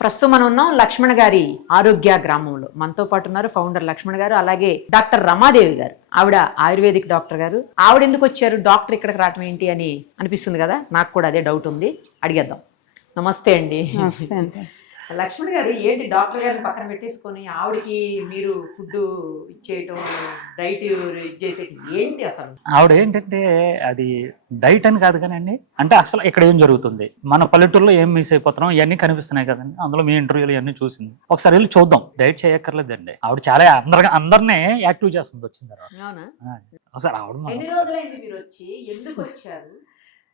ప్రస్తుతం మనం ఉన్నాం లక్ష్మణ్ గారి ఆరోగ్య గ్రామంలో. మనతో పాటు ఉన్నారు ఫౌండర్ లక్ష్మణ్ గారు, అలాగే డాక్టర్ రమాదేవి గారు. ఆవిడ ఆయుర్వేదిక్ డాక్టర్ గారు. ఆవిడ ఎందుకు వచ్చారు, డాక్టర్ ఇక్కడికి రావటం ఏంటి అని అనిపిస్తుంది కదా, నాకు కూడా అదే డౌట్ ఉంది, అడిగేద్దాం. నమస్తే అండి. నమస్తే అండి. లక్ష్మణ్ గారు, ఏంటి డాక్టర్ గారిని పక్కన పెట్టేసుకొని ఆవిడకి మీరు ఫుడ్ ఇచ్చేయటం, డైట్ ఇచ్చేసేది ఏంటి అసలు? ఆవిడ ఏంటంటే అది డైట్ అని కాదు కానండి, అంటే అసలు ఇక్కడ ఏం జరుగుతుంది, మన పల్లెటూరులో ఏం మిస్ అయిపోతున్నాం ఇవన్నీ కనిపిస్తున్నాయి కదండి. అందులో మీ ఇంటర్వ్యూలు ఇవన్నీ చూసింది, ఒకసారి వెళ్ళి చూద్దాం. డైట్ చేయక్కర్లేదండి, ఆవిడ చాలా అందరినీ యాక్టివ్ చేస్తుంది వచ్చిన తర్వాత. ఒకసారి ఆవిడ ఎన్ని రోజులైంది మీరు వచ్చి, ఎందుకు వచ్చారు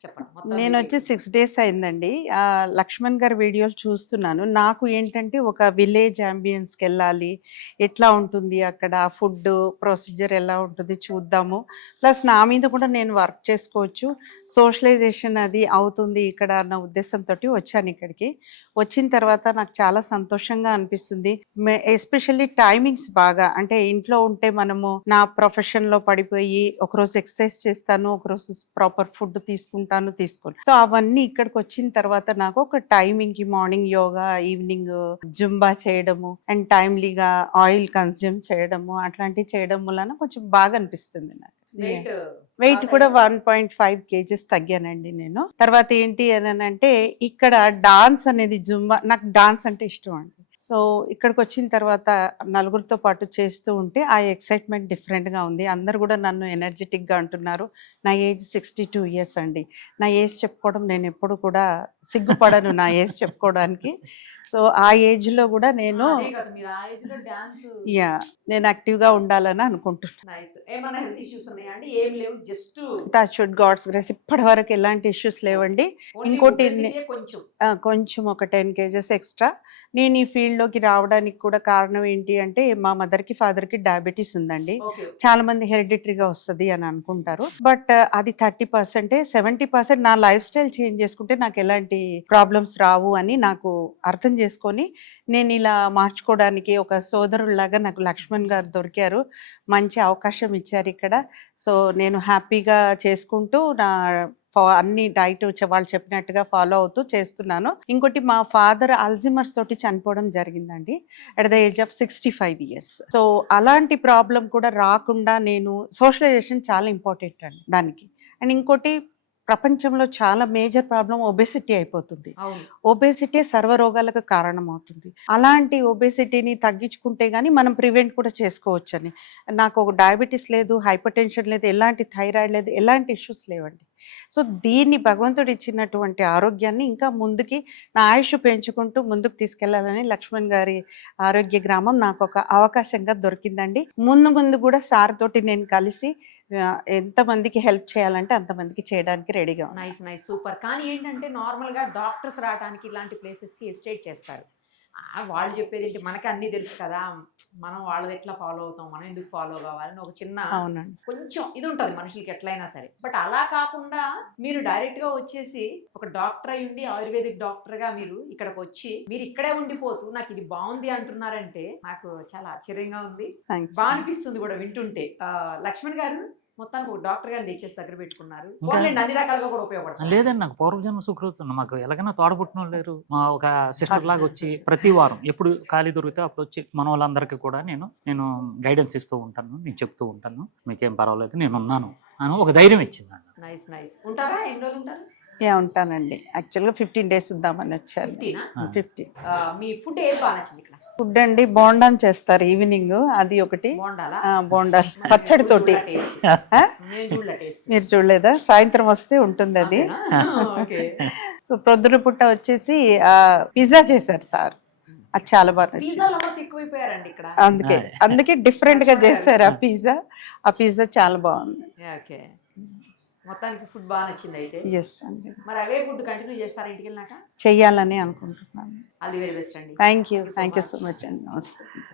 చెప్పండి. నేను వచ్చి 6 days అయిందండి. లక్ష్మణ్ గారి వీడియోలు చూస్తున్నాను. నాకు ఏంటంటే ఒక విలేజ్ అంబియన్స్కి వెళ్ళాలి, ఎట్లా ఉంటుంది అక్కడ ఫుడ్ ప్రొసీజర్ ఎలా ఉంటుంది చూద్దాము, ప్లస్ నా మీద కూడా నేను వర్క్ చేసుకోవచ్చు, సోషలైజేషన్ అది అవుతుంది ఇక్కడ అన్న ఉద్దేశంతో వచ్చాను ఇక్కడికి. వచ్చిన తర్వాత నాకు చాలా సంతోషంగా అనిపిస్తుంది. ఎస్పెషల్లీ టైమింగ్స్ బాగా, అంటే ఇంట్లో ఉంటే మనము నా ప్రొఫెషన్లో పడిపోయి ఒకరోజు ఎక్సర్సైజ్ చేస్తాను, ఒకరోజు ప్రాపర్ ఫుడ్ తీసుకోను. సో అవన్నీ ఇక్కడికి వచ్చిన తర్వాత నాకు ఒక టైమింగ్ కి మార్నింగ్ యోగా, ఈవినింగ్ జుంబా చేయడము అండ్ టైమ్లీగా ఆయిల్ కన్స్యూమ్ చేయడము అట్లాంటివి చేయడం వలన కొంచెం బాగా అనిపిస్తుంది నాకు. వెయిట్ కూడా 1.5 kgs తగ్గానండి నేను. తర్వాత ఏంటి అని అంటే ఇక్కడ డాన్స్ అనేది జుంబా, నాకు డాన్స్ అంటే ఇష్టం అండి. సో ఇక్కడికి వచ్చిన తర్వాత నలుగురితో పాటు చేస్తూ ఉంటే ఆ ఎక్సైట్మెంట్ డిఫరెంట్గా ఉంది. అందరు కూడా నన్ను ఎనర్జెటిక్గా అంటున్నారు. నా ఏజ్ 62 years అండి. నా ఏజ్ చెప్పుకోవడం నేను ఎప్పుడు కూడా సిగ్గుపడను నా ఏజ్ చెప్పుకోవడానికి. సో ఆ ఏజ్లో కూడా నేను నేను యాక్టివ్గా ఉండాలని అనుకుంటున్నాను. టచ్ వుడ్, గాడ్స్ గ్రేస్ ఇప్పటి వరకు ఎలాంటి ఇష్యూస్ లేవండి. ఇంకోటి కొంచెం ఒక 10 kgs ఎక్స్ట్రా. నేను ఈ ఫీల్డ్లోకి రావడానికి కూడా కారణం ఏంటి అంటే మా మదర్కి ఫాదర్కి డయాబెటీస్ ఉందండి. చాలా మంది హెరిడిటరీగా వస్తుంది అని అనుకుంటారు, బట్ అది 30%. 70% నా లైఫ్ స్టైల్ చేంజ్ చేసుకుంటే నాకు ఎలాంటి ప్రాబ్లమ్స్ రావు అని నాకు అర్థం చేసుకొని నేను ఇలా మార్చుకోవడానికి ఒక సోదరులాగా నాకు లక్ష్మణ్ గారు దొరికారు. మంచి అవకాశం ఇచ్చారు ఇక్కడ. సో నేను హ్యాపీగా చేసుకుంటూ నా అన్ని డైట్ వాళ్ళు చెప్పినట్టుగా ఫాలో అవుతూ చేస్తున్నాను. ఇంకోటి మా ఫాదర్ అల్జిమర్స్ తోటి చనిపోవడం జరిగిందండి at the age of 65 years. So అలాంటి ప్రాబ్లం కూడా రాకుండా నేను సోషలైజేషన్ చాలా ఇంపార్టెంట్ అండి దానికి. అండ్ ఇంకోటి ప్రపంచంలో చాలా మేజర్ ప్రాబ్లం ఒబేసిటీ అయిపోతుంది. ఒబేసిటీ సర్వరోగాలకు కారణం అవుతుంది. అలాంటి ఒబేసిటీని తగ్గించుకుంటే గానీ మనం ప్రివెంట్ కూడా చేసుకోవచ్చని. నాకు ఒక డయాబెటీస్ లేదు, హైపర్ టెన్షన్ లేదు, ఎలాంటి థైరాయిడ్ లేదు, ఎలాంటి ఇష్యూస్ లేవండి. సో దీన్ని భగవంతుడు ఇచ్చినటువంటి ఆరోగ్యాన్ని ఇంకా ముందుకి నా ఆయుష్ పెంచుకుంటూ ముందుకు తీసుకెళ్లాలని లక్ష్మణ్ గారి ఆరోగ్య గ్రామం నాకు ఒక అవకాశంగా దొరికిందండి. ముందు కూడా సార్ తోటి నేను కలిసి ఎంతమందికి హెల్ప్ చేయాలంటే అంతమందికి చేయడానికి రెడీగా. Nice nice, super. కానీ ఏంటంటే నార్మల్గా డాక్టర్స్ రావడానికి ఇలాంటి ప్లేసెస్కి ఎస్టేట్ చేస్తారు. వాళ్ళు చెప్పేది ఏంటి, మనకి అన్నీ తెలుసు కదా, మనం వాళ్ళది ఎట్లా ఫాలో అవుతాం, మనం ఎందుకు ఫాలో కావాలని ఒక చిన్న కొంచెం ఇది ఉంటుంది మనుషులకి ఎట్లయినా సరే. బట్ అలా కాకుండా మీరు డైరెక్ట్గా వచ్చేసి ఒక డాక్టర్ అయి ఉండి ఆయుర్వేదిక్ డాక్టర్గా మీరు ఇక్కడికి వచ్చి మీరు ఇక్కడే ఉండిపోతూ నాకు ఇది బాగుంది అంటున్నారంటే నాకు చాలా ఆశ్చర్యంగా ఉంది, బాగా అనిపిస్తుంది కూడా వింటుంటే. లక్ష్మణ్ గారు మొత్తానికి ఒక డాక్టర్ గారిని తెచ్చేసి దగ్గర పెట్టుకున్నారు. అన్ని రకాలుగా కూడా ఉపయోగపడుతుంది. లేదండి, నాకు పూర్వజన్మ సుకృతం. మాకు ఎలాగైనా తోడబుట్టిన లేరు. మా ఒక సిస్టర్ లాగా వచ్చి ప్రతి వారం ఎప్పుడు ఖాళీ దొరికితే అప్పుడు వచ్చి మన వాళ్ళందరికీ కూడా నేను గైడెన్స్ ఇస్తూ ఉంటాను, నేను చెప్తూ ఉంటాను, మీకేం పర్వాలేదు నేను ఉన్నాను అని ఒక ధైర్యం ఇచ్చింది. Nice nice. ఉంటారా, ఎన్ని రోజులు ఉంటారు? ఉంటానండి. యాక్చువల్గా 15 days ఉందామని వచ్చారు. 50. మీ ఫుడ్ ఏది బాగా నచ్చింది ఇక్కడ? ఫుడ్ అండి బోండాన్ చేస్తారు ఈవినింగ్, అది ఒకటి. బోండాలు పచ్చడి తోటి మీరు చూడలేదా? సాయంత్రం వస్తే ఉంటుంది అది. సో ప్రొద్దున పుట్ట వచ్చేసి పిజ్జా చేశారు సార్, అది చాలా బాగా అందుకే డిఫరెంట్ గా చేశారు ఆ పిజ్జా చాలా బాగుంది. మొత్తానికి ఫుడ్ బాగా నచ్చింది అయితే. ఎస్ అండి. మరి అవే ఫుడ్ కంటిన్యూ చేస్తారా ఇంటికి వెళ్ళినాక? చెయ్యాలని అనుకుంటున్నాను. ఆల్ ది వెరీ బెస్ట్ అండి. థ్యాంక్ యూ సో మచ్ అండి. నమస్తే.